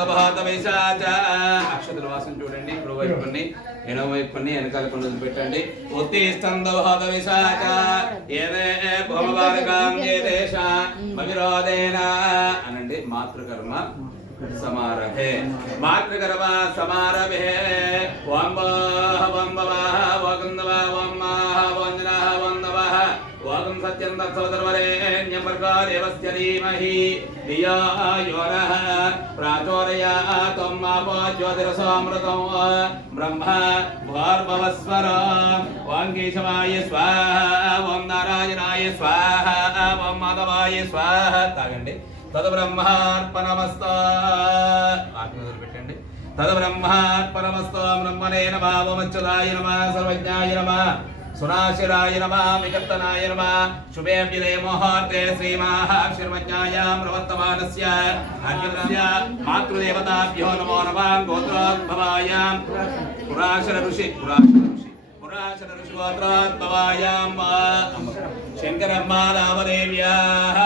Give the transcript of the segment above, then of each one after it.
ఉత్తేస్తందభాత చూడండి ఇప్పుడు వైపు కొన్ని ఎడమ వైపు కొన్ని వెనకాల కొన్ని పెట్టండి ఏదే అనండి. మాతృకర్మ సమారభే. మాతృకర్మ సమారభే. వాంబాహ వాంబవాహ వాగంధవ వాంబ వాగం సత్యం తత్సవదర్వరేణ్యం భర్గాదేవస్య ధీమహి ధియా యోనః ప్రాచోదయాతం మాపో జ్యోతిరసామృతం బ్రహ్మ భార్భవస్వర ఓం కేశవాయ స్వాహ ఓం నారాయణాయ స్వాహ ఓం మాధవాయ స్వాహ తాగండి. తద్బ్రహ్మార్పణమస్త. ఆత్మదులు పెట్టండి తద్బ్రహ్మార్పణమస్త. బ్రహ్మణే నమ ఓమచ్యుతాయ నమ సర్వజ్ఞాయ నమ. సునాశిరాయ నమ వికర్తనాయ నమ. శుభే విలయ ముహూర్తే శ్రీమాహాశిర్మజ్ఞాయాం ప్రవర్తమానస్య అన్యస్య మాతృదేవతాభ్యో నమో నమః గోత్రోద్భవాయాం. పురాశర ఋషి పురాశర ఋషి పురాశర ఋషి గోత్రోద్భవాయాం శంకరమ్మ రామదేవ్యాः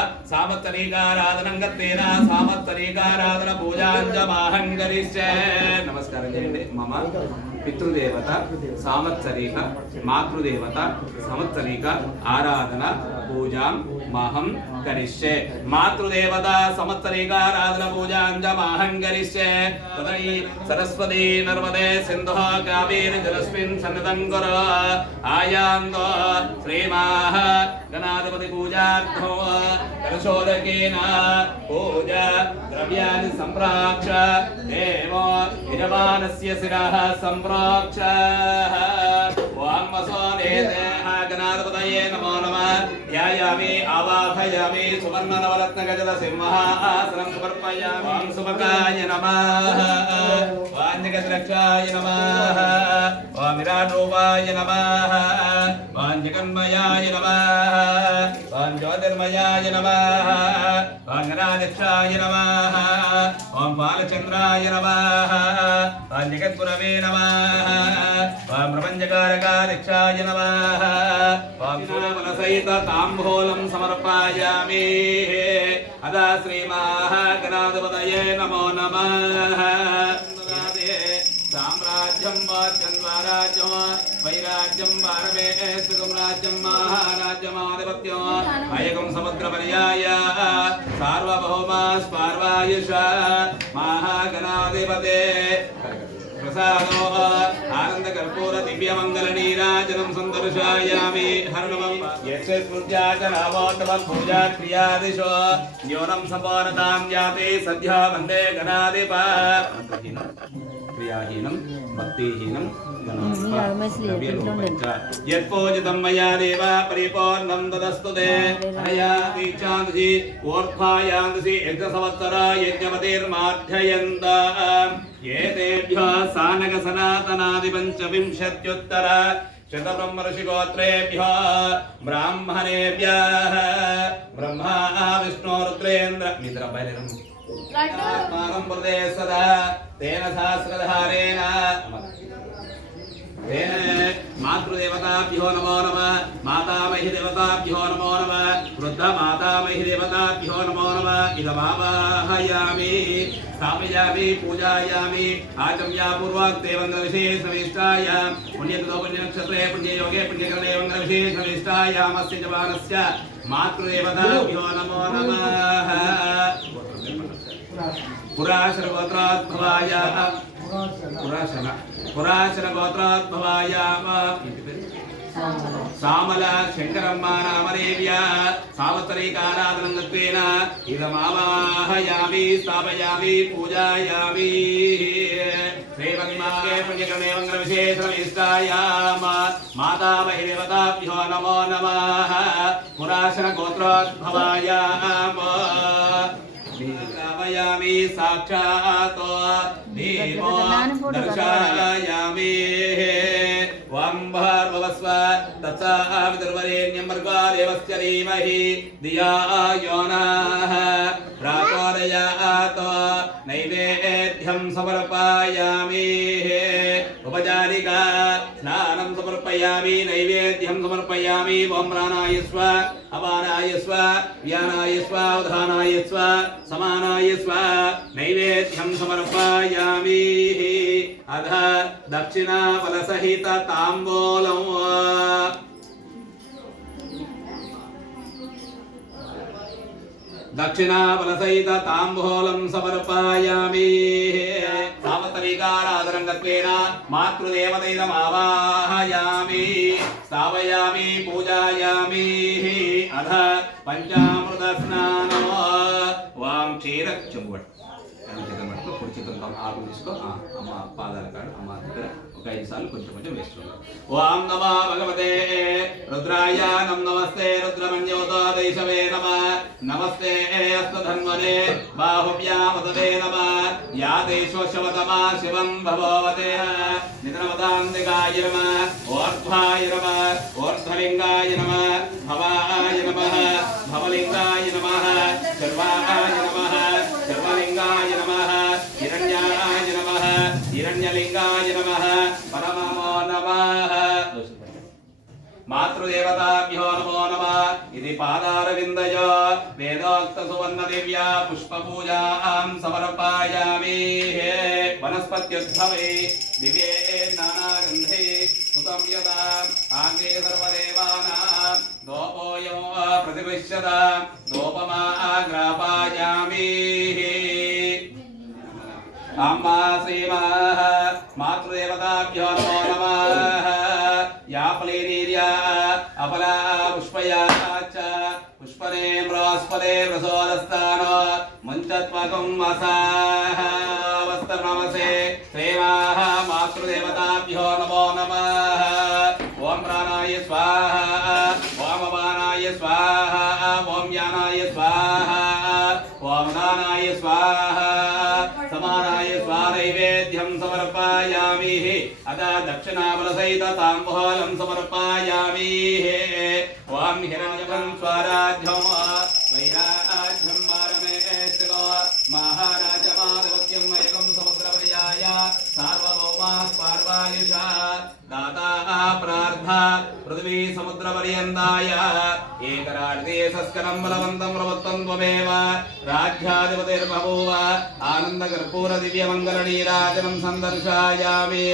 గత్తేన సామత్తరీకారాధన పూజాంజమాహం నమస్కారం చేయండి. మమ పితృదేవత సామత్సరీక మాతృదేవత సంవత్సరీక ఆరాధన పూజాం మహం కరిష్యే మాతృదేవత సంవత్సరీకారాధన పూజాంజమాహం కరిష్యే తదై సరస్వతీ నర్మదే సింధు కావేరి జలస్మిన్ సన్నదం కురు ఆయాందో శ్రీమాహ గణాధిపతి పూజార్థో కలశోదకేన పూజ ద్రవ్యాన్ని సంప్రాక్ష దేవో యజమానస్య శిరః సంప్రాక్ష ఓం వసోనేతే గణాధిపతయే నమో నమః ధ్యాయామి ఆవాహయామి సువర్ణనవరత్న గజల సింహాసనం సమర్పయామి ఓం సుమకాయ నమః వాంజగద్రక్షాయ నమః ఓం విరాటరూపాయ నమః ఓం జగన్మయాయ నమః ఓం జ్యోతిర్మయాయ నమః ఓం నమః ఓం బాలచంద్రాయ నమః ఓం జగద్గురవే నమః ఓం ప్రపంచకారకాధ్యక్షాయ నమః. ఓం సూర్యబలసహిత తాంబూలం సమర్పయామి. అదా శ్రీమహాగణాధిపతయే నమో నమః. సామ్రాజ్యం వాచ్యం స్వరాజ్యం వైరాజ్యం భారమే సుఖం రాజ్యం మహారాజ్యమాధిపత్యం అయకం సముద్ర పర్యాయ సార్వభౌమ మహాగణాధిపతే. ప్రసాదో ఆనంద కర్పూర దివ్య మంగళ నీరాజనం సందర్శయామి హర్ణమం యస్య స్మృత్యాచనామోత్తమ పూజా క్రియాదిశో న్యూనం సపోనతాం జాతే సద్య వందే గణాధిప క్రియాహీనం భక్తిహీనం యత్పోజితం మయా దేవ పరిపూర్ణం దదస్తు దీక్షాంసి ఊర్ధ్వాయాంసి యజ్ఞ సంవత్సర యజ్ఞపతిర్మాధ్యయంత. ఏతేభ్యో సానగ సనాతనాది పంచవింశత్యుత్తర శతబ్రహ్మర్షిగోత్రేభ్యో బ్రాహ్మణేభ్యः. బ్రహ్మా విష్ణు రుద్రేంద్ర మిత్ర బయలు ఆత్మానం ప్రదే సదా. తేన సహస్రధారేణ మాతృదేవతాభ్యో నమో నమ మాతామహి దేవతాభ్యో నమో నమ వృద్ధ మాతామహి దేవతాభ్యో నమో నమ ఇదమావాహయామి స్థాపయామి పూజాయామి ఆచమ్యా పూర్వాక్తే వందవిశేషవిష్టాయ పుణ్యకృతో పుణ్యనక్షత్రే పుణ్యయోగే పుణ్యకరణే వందవిశేషవిష్టాయామస్య జవానస్య మాతృదేవతాభ్యో నమో నమః. పురాశరగోత్రాద్భవాయ పురాశన. పురాశన గోత్రాద్భవాయామ సామల శంకరమ్మ నామదేవ్య సావత్సరీకారాధనంగత్వేన ఇదమావాహయామి స్థాపయామి పూజాయామి. శ్రీమన్మాగే పుణ్యకర్ణే విశేషమిష్టాయామ మాతామహి దేవతాభ్యో నమో నమః. పురాశన గోత్రోద్భవాయామ శ్రావయామి సాక్షాత్. దేవో దర్శయామి వం భార్గవస్వ తత్సావిదుర్వరేణ్యం భర్గో దేవస్య ధీమహి ధియా యో నః ప్రాచోదయాత్ నైవేద్యం సమర్పయామి ఉపచారికా స్నానం సమర్పయామి నైవేద్యం సమర్పయామి ఓం స్వ వ్యానాయ స్వ ఉదానాయ స్వ సమానాయ స్వ నైవేద్యం సమర్పయామి అధ దక్షిణా ఫలసహిత తాంబూలం దక్షిణాఫలసహిత తాంబూలం సమర్పయామి సావతరికారాధరంగత్వేన మాతృదేవతైదమావాహయామి స్థాపయామి పూజాయామి అధ పంచామృత స్నానో వాం క్షీర చెంబుబట్టు చేతులు పట్టుకో చేతులతో ఆకు తీసుకో అమ్మ పాదాల కాడ అమ్మ దగ్గర ఒక ఐదు సార్లు కొంచెం కొంచెం వేస్తున్నాం ఓం నమ భగవతే రుద్రాయ నం నమస్తే రుద్రమన్యోతో దైశవే నమ. నమస్తే అస్తధన్వనే బాహువ్యామదే నమ. యా దేశోశవతమా శివం భవతే నిద్రమదాంతికాయ నమ. ఓర్ధ్వాయ నమ. ఓర్ధ్వలింగాయ నమ. భవాయ నమ. భవలింగాయ నమ. శర్వాయ నమ. శర్వలింగాయ నమ. హిరణ్యాయ నమ. హిరణ్యలింగాయ నమ. మాతృదేవతాభ్యో నమో నమ. ఇది పాదారవిందయ వేదోక్త సువర్ణ దివ్యా పుష్పపూజాం సమర్పయామి. హే వనస్పత్యుద్భవే. దివ్యే నానాగంధే. సుతం ఆంగే సర్వదేవానాం. దోపోయం ప్రతిపశ్యత దోపమా గ్రాపాయామి. అమ్మా శ్రీమా మాతృదేవతాభ్యో నమో నమः. యా ఫలేనీర్యా అఫలా పుష్పయా చ పుష్పనే మ్రాస్పదే ప్రసోదస్థానో ముంచత్వకం వసాః వస్త్రనమసే శ్రీమాः మాతృదేవతాభ్యో నమో నమः. ఓం ప్రాణాయ స్వాహ ఓం అపానాయ స్వాహ ఓం యానాయ స్వాహ ఓం దానాయ స్వాహ. దక్షిణాబలసహిత తాంబూలం సమర్పయామి వాం హిరణ్యం స్వరాజ్యం ప్రార్థ పృథివీ సముద్రపర్యంతాయ. ఏకరాడ్దే సస్కరం బలవంతం ప్రవత్తం త్వమేవ. రాజ్యాధిపతిర్బభూవ ఆనందకర్పూర దివ్యమంగళ నీరాజనం సందర్శయామి.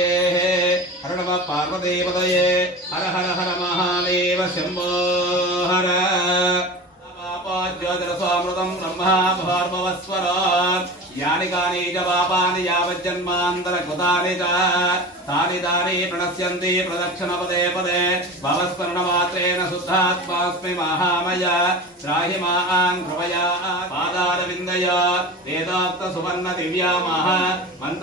హర నమ పార్వదేవతయే హర హర హర మహాదేవ శంభో. హర. పాపాజ్యోతిరస్వామృతం బ్రహ్మా భార్భవస్వర యాని కాని చ పాపాని యావజ్జన్మాంతర కృతాని చ తాని తాని ప్రణశ్యంతి ప్రదక్షిణ పదే పదే భవస్మరణ మాత్రేణ శుద్ధాత్మాస్మి మహామయ త్రాహి మాం కృపయా పాదారవిందయ వేదాక్త సువర్ణ దివ్యామహ మహ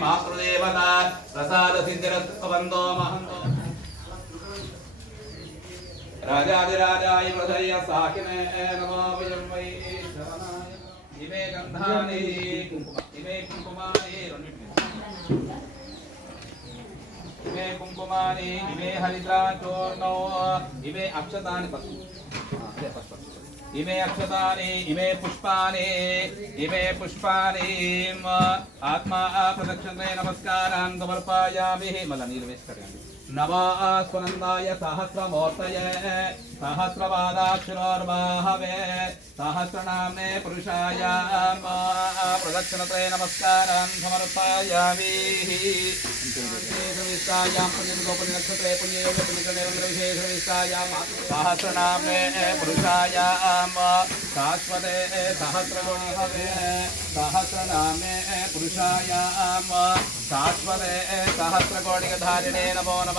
మాతృదేవత ప్రసాద సిద్ధిరస్వందో మహంతో రాజాదిరాజాయ ప్రజయ సాకినే నమో వై శరణ ఇవే గంధాని ఇవే కుంకుమాని ఇవే కుంకుమాని ఇవే హరిద్రాచోర్ణో ఇవే అక్షతాని పసు ఇవే అక్షతాని ఇవే పుష్పాని ఇవే పుష్పాని. ఆత్మా ప్రదక్షిణ నమస్కారాన్ని సమర్పయామి. మళ్ళీ నీళ్ళు వేస్తారండి नमस्कारान् समर्पयामि मला निर्वेशकर्यामि नमः स्वनन्दाय सहस्रमूर्तये सहस्रपादाक्षिरोर्वाहवे सहस्रनाम्ने पुरुषाय म, प्रदक्षिणते नमस्कारान् समर्पयामि विशेषविष्टायां पुण्यगोपुण्यनक्षत्रे पुण्ययोगे पुण्यकर्णेन्द्रविशेषविष्टायां सहस्रनाम्ने पुरुषायां शाश्वते सहस्रगुणहवे सहस्रनाम्ने पुरुषायां शाश्वते सहस्रकोटिकधारिणे नमो नमः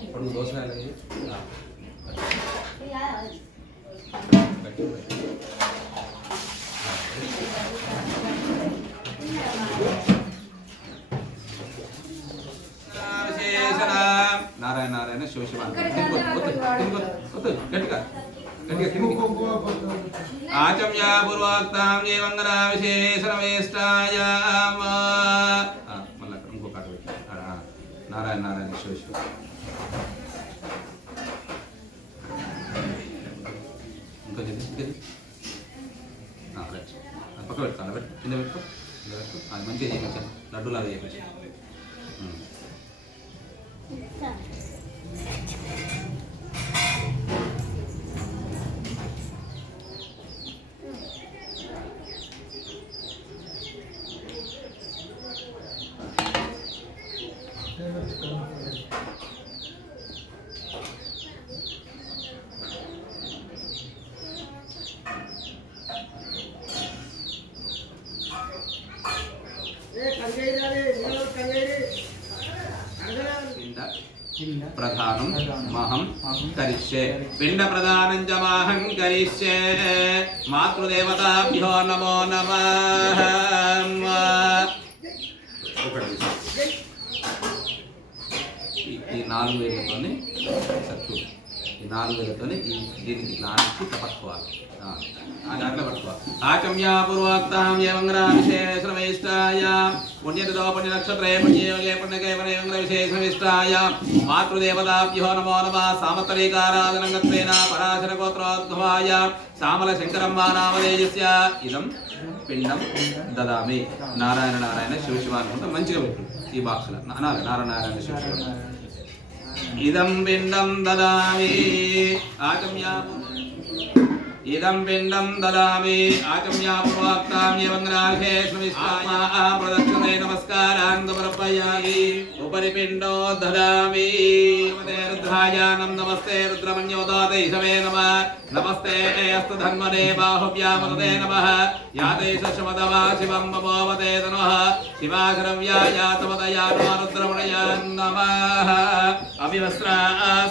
ఉన్నాయి. విశేషణ. నారాయణ నారాయణ శివ శివ తినుకో, వద్దు, తినుకో, వద్దు, గట్టిగా. ఆచమ్య పూర్వాక్తాం జీవంగన విశేషణమేష్టాయ మళ్ళీ అక్కడ ఇంకొక ఆట పెట్టి ఆడ, ఆ. నారాయణ నారాయణ శివ శివ ఇంకా చెప్పి ఇంకేది రైట్ అది పక్క అలా పెట్టు కింద కింద పెట్టుకో అది మంచిగా చేయించాను లడ్డూలాగా చేయించాను పిండ ప్రధానం మహం కరిష్యే పిండ ప్రధానం చ మాహం కరిష్యే మాతృదేవతాభ్యో నమో నమః. ఈ- నాలుగు వేలతోని ఈ నాలుగు వేలతోని ఈ దీనికి ఇట్లా పట్టుకోవాలి ఆ, అది అట్లా పట్టుకోవాలి పుణ్యతితో పుణ్యనక్షత్రే పుణ్యయోగే పుణ్యకేవనయోగ విశేషమిష్టాయ మాతృదేవతాభ్యో నమో నమ సామత్తరీకారాధనంగత్వేన పరాశర గోత్రోద్భవాయ సామల శంకరం వా నామధేయస్య ఇదం పిండం దదామి నారాయణ నారాయణ శివ శివ మంచిగా పెట్టు ఈ బాక్స్లో నారాయణ నారాయణ శివ శివ ఇదం పిండం దదామి ఆచమ్యా ఇదం పిండం దదామి ఆచమ్యా పూర్వాక్తాం ఏవంగ్రాహేష్మిష్టాయ ప్రదక్షిణే నమస్కారాన్ సమర్పయామి ఉపరి పిండో దదామి నమస్తే రుద్రాయానం నమస్తే రుద్రమన్యోదాతే శమే నమ నమస్తే అస్తు ధన్మనే బాహువ్యామృతే నమః యాదేశ శమదవా శివం మమోవతే తనః శివాశరవ్యాయ తమదయా రుద్రమణయ నమః అవివస్త్రా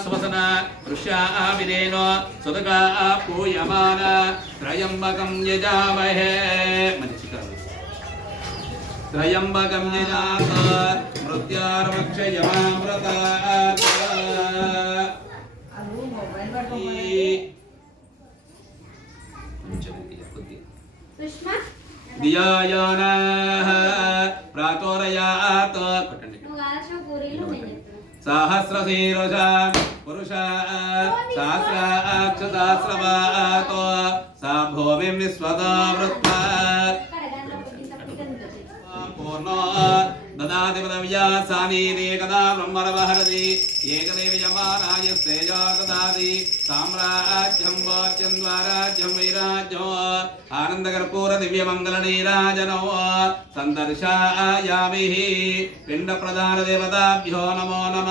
సువసన వృషా వినేనో సుతగా పూయమాన త్రయంబకం యజామహే మంచి కాదు త్రయంబకం యజాత మృత్యార్వక్షయమామృత సుష్మా దియాయాన ప్రాతోరయాత్ కొట్టండి నువ్వు కాల్చిన పూరీలు నేను చెప్తున్నా సహస్రశీరుష పురుష సహస్రాక్షసహస్రవాతో సా భూమిం విశ్వదా వృత్త ఇక్కడ దాంట్లో ఇంత పిక్కలు పూర్ణో దదాతి పదవ్యా సానీరేకదా ఏకదేవి యమానాయ తేజో దదాతి సామ్రాజ్యం వాచ్యం ద్వారాజ్యం వైరాజ్యం ఆనందకర్పూర దివ్యమంగళ నీరాజనో సందర్శాయామి పిండ ప్రధాన దేవతాభ్యో నమో నమ.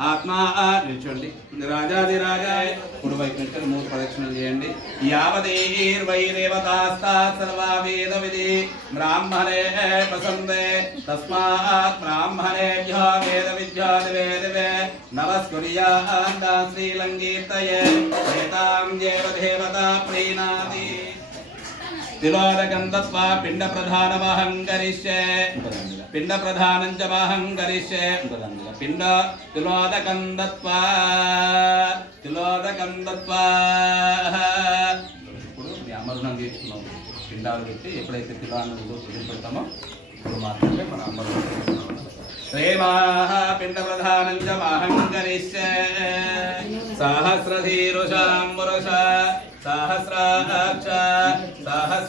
ఆత్మా నిల్చోండి. రాజాది రాజాయ కుడి వైపు నిల్చొని మూడు ప్రదక్షిణలు చేయండి. యావదేర్వై దేవతాస్తా సర్వా వేద విధి బ్రాహ్మణే ప్రసందే తస్మాత్ బ్రాహ్మణేభ్యో వేద విద్యా దివే దివే నమస్కుర్యాన్ శ్రీలంగీర్తయే ఏతాం దేవ దేవతా ప్రీణాతి. తిలోదగంధత్వా పిండ ప్రధానమహం కరిష్యే పిండ ప్రధానం చ మాహం కరిష్యే పిండ తిలోదకంధత్వా తిలోదకంధత్వా ఇప్పుడు మీ అమరుణం తీసుకున్నాం పిండాలు పెట్టి ఎప్పుడైతే తిలాన్నంలో పెడతామో ఇప్పుడు మాత్రమే మన అమరుణం శ్రేమాహ పిండ ప్రధానం చ మాహం సహస్రధీరుషాం పురుష సహస్రాక్ష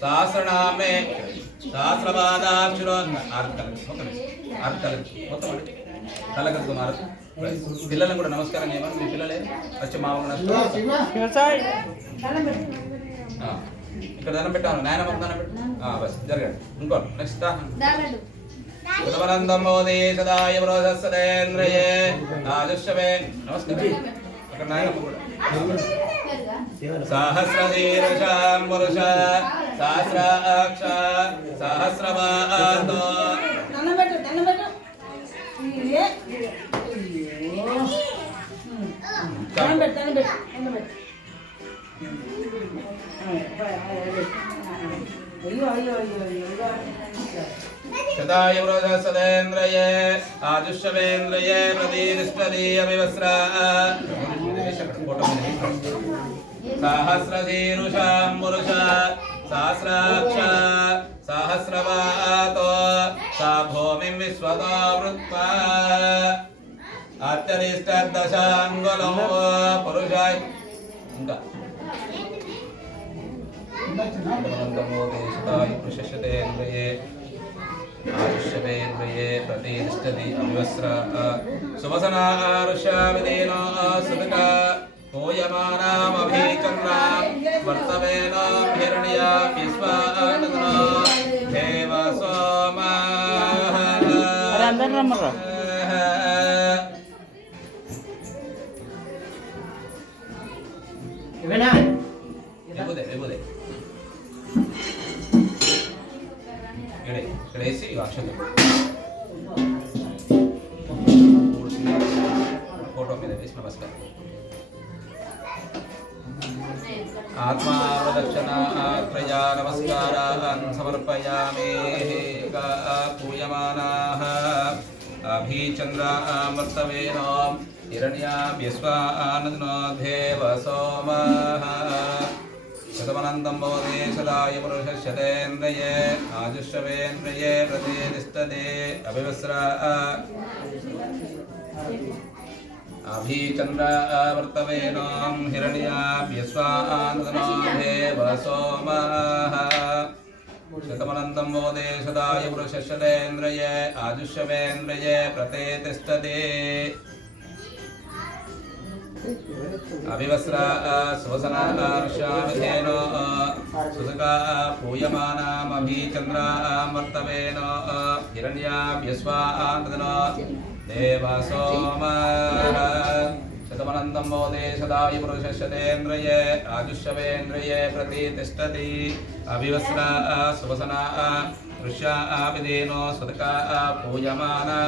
సహస్రనామే పిల్లలను కూడా నమస్కారం చేయమని. మీ పిల్లలే వచ్చి మా ఇక్కడ దండం పెట్టాను నాయన దండం పెట్టి. బస్. జరగండి. ఇంకో నెక్స్ట్ నమస్కారం. అక్కడ కూడా. సహస్రశీర్షాం పురుష సహస్రాక్ష సహస్రపాతో దండబెట్టు దండబెట్టు ఇదే. దండబెట్టు సహస్రశీరుషాం పురుష సహస్రాక్ష సహస్రవాతో సా భూమిం విశ్వతో వృత్వా అత్యరిష్ట పురుష ఇంకా ప్రతిష్టది అవివస్ర సువసనారుష్యావిదేనో సుతక పూయమానామభీచంద్రాం వర్తవేనాం విశ్వానదనా దేవ సోమా అందరు రమ్మరా విభుదే ఇక్కడ ఇక్కడ వేసి అక్షత ఫోటో మీద వేసి నమస్కారం ఆత్మావదక్షణ త్రయా నమస్కారాన్ సమర్పయామి పూయమానాः అభీచంద్రామర్తవేనో హిరణ్యాభ్యస్వానదనోధేవ సోమः. శతమనంతం భవతే సదాయ పురుషశతేంద్రయే ఆజుష్యవేంద్రయే ప్రతిష్టదే అభివస్ర అభీచంద్రావర్తవేనాం హిరణ్యాభ్యస్వానదనోధేవ సోమः శతమనంతం భవతే సదాయ పురుషశతేంద్రయే ఆజుష్యవేంద్రయే ప్రతిష్టదే అవివస్ర సువసనార్షామిధేనో సుసకా పూయమానామభీచంద్రామర్తవేనో హిరణ్యాభ్యస్వానదనో దేవ సోమ శతమనంతం మోదే సదాయ పురుషశతేంద్రయే ఆజుష్యవేంద్రయే ప్రతిష్టతి అవివస్ర సువసనా ఋష్యాపిదేనో సుతకా పూయమానా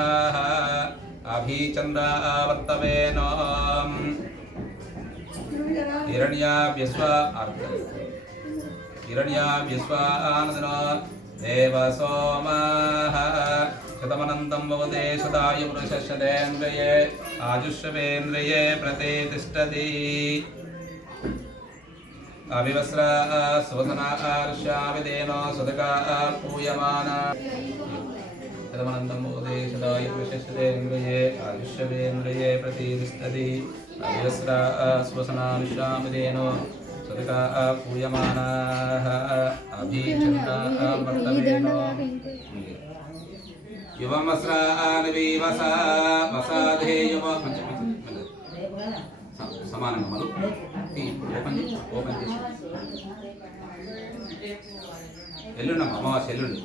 అభీచంద్రావర్తవేనో హిరణ్యాభ్యస్వ అర్థ హిరణ్యాభ్యస్వానదన దేవ సోమః శతమనంతం భవతే సదాయ పురుషశతేంద్రయే ఆజుష్యవేంద్రయే ప్రతిష్టతి అవివస్ర సువసనార్షావిదేనో సుదకా పూయమాన శతమనంతం భవతే సదాయ పురుషశతేంద్రయే ఆయుష్యవేంద్రయే ప్రతిష్టతి అవివస్ర స్వసనార్షావిదేనో సుదకా పూయమానాః అభీచంద్రావర్తవేనో యువమస్రానవీవస వసాధే యువ మంచి మంచి సమానంగా మరు ఓపెన్ చేసి ఓపెన్ చేసి ఎల్లుండమ్మా అమావాస్య ఎల్లుండి.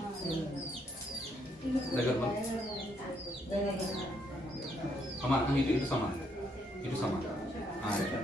దగ్గర పో. సమానం ఇటు ఇటు సమానం. ఇటు సమానం. ఆ, రైట్.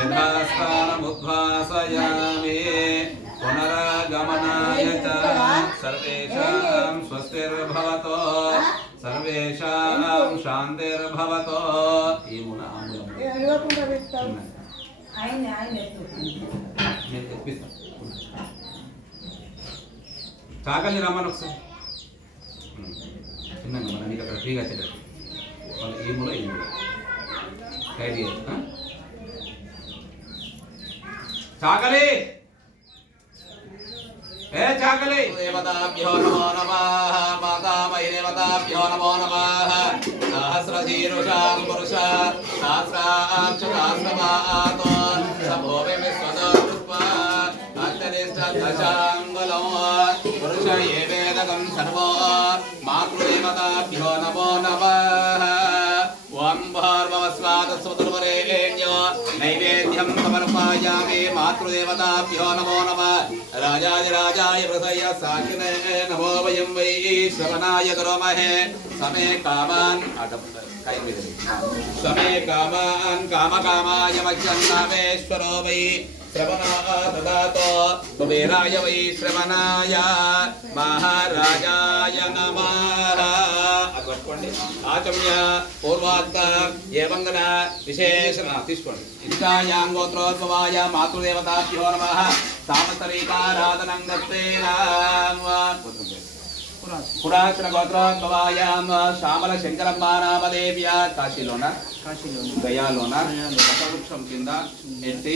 सन्ति देवाः यथा स्थानमुद्भासयामि पुनरागमनाय च सर्वेषां स्वस्तिर्भवतो सर्वेषां शान्तिर्भवतो ఈ మూల ఆంబులం అడగకుండా పెడతావు ఉన్నాయి. ఆయన ఆయన ఎత్తు. నేను తెప్పిస్తా చాకల్ని రమ్మని ఒకసారి ఉమ్. చిన్నగా మన నీకు అక్కడ ఫ్రీగా వచ్చేటట్టు వాళ్ళ ఈ మూల ఈ మూల గైడ్ చేయాలి ఆ? చాకలి! ఏ చాకలి! దేవతాభ్యో నమో నమః మాతామహి దేవతాభ్యో నమో నమః సహస్రశీరుషాం పురుష సహస్రాం చ సహస్రమాతో సభోవి విశ్వదృష్ట్వా అష్టనిష్టదశాంగులం పురుష ఏ వేదకం సర్వో మాతృదేవతాభ్యో నమో నమః ఓం సమర్పయామి మాతృదేవతాభ్యో నమో నమ రాజాదిరాజాయ హృదయ సాక్షినే నమో వయం వై శ్రవణాయ కరోమహే సమే కామాన్ అటం కై మీద సమే కామాన్ కామకామాయ మహ్యన్నామేశ్వరో వై శ్రవణాదదాతో కుబేరాయ వై శ్రవణాయ మహారాజాయ నమః అది పట్టుకోండి. ఆచమ్య పూర్వాత్త ఏవంగన విశేషణ తీసుకోండి. ఇష్టాయాంగోత్రోద్భవాయ మాతృదేవతాభ్యో నమ. సామస్తరీకారాధనం పురాచన గోత్రోద్భవాయాం శ్యామల శంకరమ్మ నామదేవ్య కాశీలోన? గయాలోన? వృక్షం కింద ఎట్టి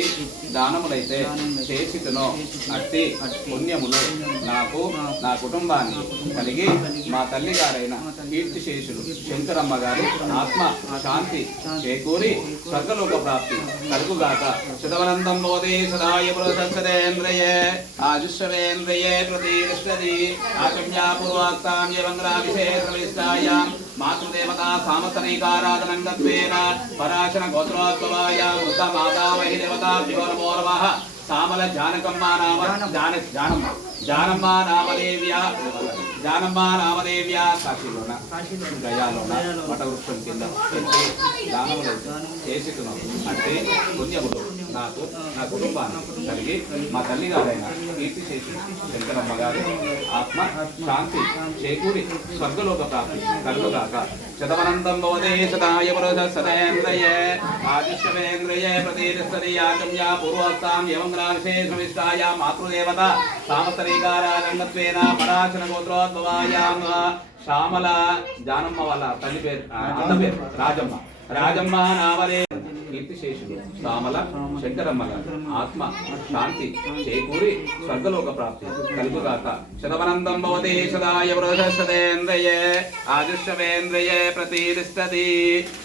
దానములైతే చేసితునో అట్టి పుణ్యములు నాకు నా కుటుంబాన్ని కలిగి మా తల్లి గారైన కీర్తి శేషులు శంకరమ్మ గారి ఆత్మ శాంతి చేకూరి స్వర్గలోక ప్రాప్తి కలుగుగాక. శతవనందం బోధి సదాయ పురుషేంద్రయే ఆజుష్వేంద్రయే ప్రతిష్టది ఆచమ్యా పూర్వాక్తాం మాతృదేవతా సామస్తనైకారాధనం గత్వేన పరాశర గోత్రోద్భవాయ వృద్ధ మాతామహి దేవతాభ్యో నమో నమః సామల జానకమ్మ నామ జాన జానమ్మ జానమ్మ నామదేవ్య జానమ్మ నామదేవ్య కాశీలోన గయాలోన వటవృక్షం కింద దానములు అంటే పుణ్యములు. నాకు నా కుటుంబాన్ని కలిగి మా తల్లి గారైన కీర్తి చేసి శంకరమ్మ గారు ఆత్మ శాంతి చేకూరి స్వర్గలోక ప్రాప్తి కలుగుగాక శతవనంతం భవతే సదాయ పురుష సదేంద్రయే ఆదిశ్యవేంద్రయే ప్రతిష్టది యాచమ్యా పూర్వోత్తాం యమంగ్రా సమిష్టాయ మాతృదేవత సామస్తరీకారారంగత్వేన పరాచన గోత్రోద్భవాయాం శ్యామల జానమ్మ వాళ్ళ తల్లి పేరు అన్న పేరు రాజమ్మ. రాజమ్మ నామరే కీర్తిశేషుడు శ్యామల శంకరమ్మల ఆత్మ శాంతి చేకూరి స్వర్గలోక ప్రాప్తి కలుగుగాక. శతవనంతం భవతి సదాయ వృషదేంద్రయే ఆదిశ్యవేంద్రయే ప్రతిష్టతి.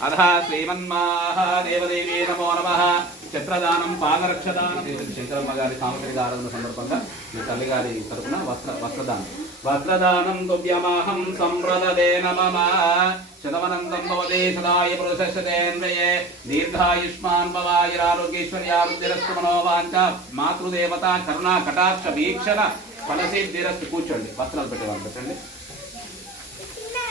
అధ శ్రీమన్మాహ శ్రీమన్మహాదేవదేవీ నమో నమ. చిత్రదానం పాదరక్షదానం. శంకరమ్మ గారి సామగ్రి ఆరాధన సందర్భంగా మీ తల్లిగారి తరపున వస్త్ర వస్త్రదానం. వస్త్రదానం దువ్యమాహం సంప్రదే నమ. శతమనందం భవదే సదాయ పురుషేంద్రయే దీర్ఘాయుష్మాన్ భవాయురారోగ్యేశ్వర్యావృద్ధిరస్తు మనోవాంచ మాతృదేవత కరుణా కటాక్ష వీక్షణ ఫలసిద్ధిరస్తు. కూర్చోండి. వస్త్రాలు పెట్టేవాళ్ళు పెట్టండి.